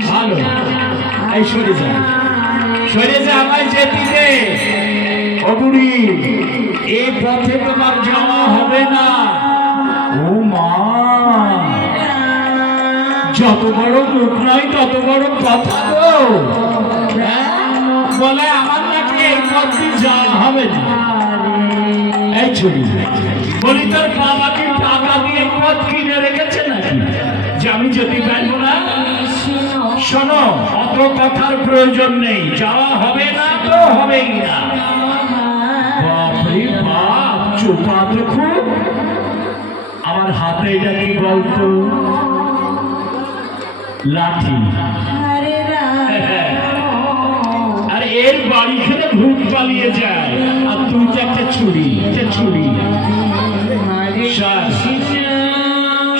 ভালো। সরে যা। সরে যা আমায় যেতে। দে এই পথে তোমার যাওয়া হবে না। ও মা। যত বড় মুখ নয়, তত বড় কথা গো হ্যাঁ? বলে আমার নাকি এই পথ দিয়ে যাওয়া হবে না। এই ছবি। বলি, তোর বাবা কি টাকা দিয়ে পথ কিনে রেখেছে নাকি? যে আমি যেতে পারব না? শোনো অত কথার প্রয়োজন নেই। যাওয়া হবে না তো হবেই না। বাপরে বাপ চোপা তো খুব আমার হাতে এটা কি বলতো লাঠি। আর এর বাড়ি খেলে ভূত পালিয়ে যায়। আর তুই তো একটা ছুরি একটা ছুরি।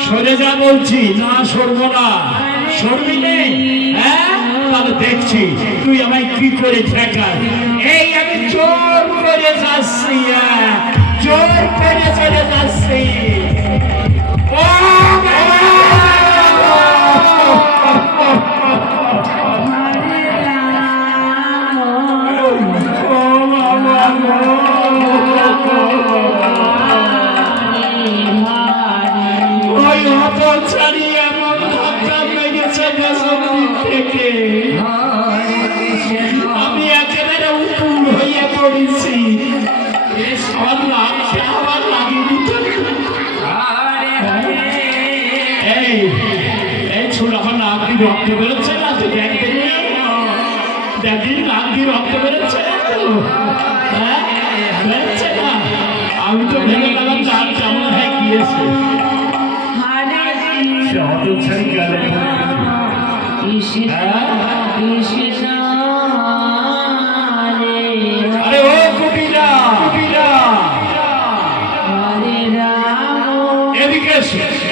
সরে। যা বলছি না সরবো না। সরবি নে। তাহলে দেখছি তুই আমায় কি করে ঠেকাস এই আমি চোর করে যাচ্ছি। চোর করে চলে যাচ্ছি ও বাবা! হয়ে পড়েছি আমার লাগছে আমার লাগেনি এই এই ছোট আমার নাক দিয়ে রক্ত বেরোচ্ছে না তুই দেখতে দেখি নাক দিয়ে রক্ত বেরোচ্ছে না তো। হ্যাঁ বেরোচ্ছে না। আমি তো ভেবে গেলাম নাক কেমন হয়ে গিয়েছে সে হত গেল। আরে রাম